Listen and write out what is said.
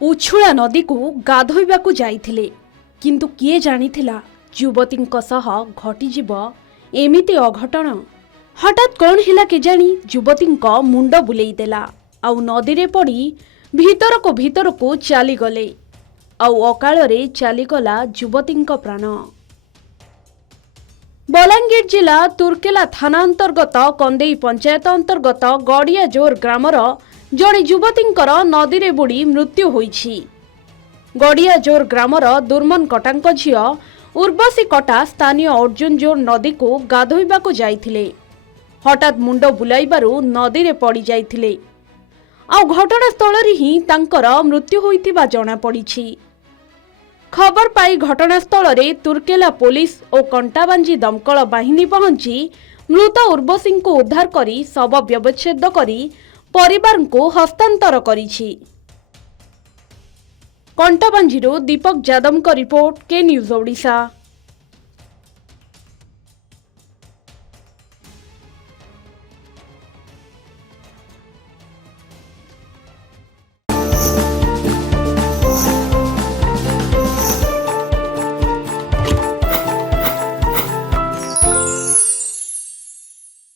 उछुळा नदी को गाधोइबाकू जाइथिले किंतु किए जानिथिला युवतींक सह घटिजिब एमिति अघटन। हठात कौन हिला केजानी युवतींक मुंड बुलेई देला आउ नदी रे पड़ी भीतर को चली गले आउ अकाल रे चलीगला युवतींक प्राण। बलांगीर जिला तुर्केला थाना अंतर्गत कंदेई पंचायत अंतर्गत गड़िया जोर ग्रामर जड़े युवतींकर नदी रे बुड़ी मृत्यु होईछि। गड़िया जोर ग्रामर दुर्मन कटांक झियो उर्वशी कटा स्थानीय अर्जुन जोर नदी को गाधोइबाकू जाइथिले। हठात मुंड बुलाइबारु नदी रे पड़ी जाइथिले आउ घटनास्थल रे ही तांकर मृत्यु होइतिबा जणा पड़िछि। खबर पाई घटनास्थल रे तुर्केला पुलिस और कंटाबांजी दमकल बाहिनी पहुंची मृत उर्वशी को उद्धार करी शव व्यवच्छेद करी परिवार को हस्तांतर करिछि। कंटाबांजी दीपक जादव का रिपोर्ट के न्यूज ओडिशा।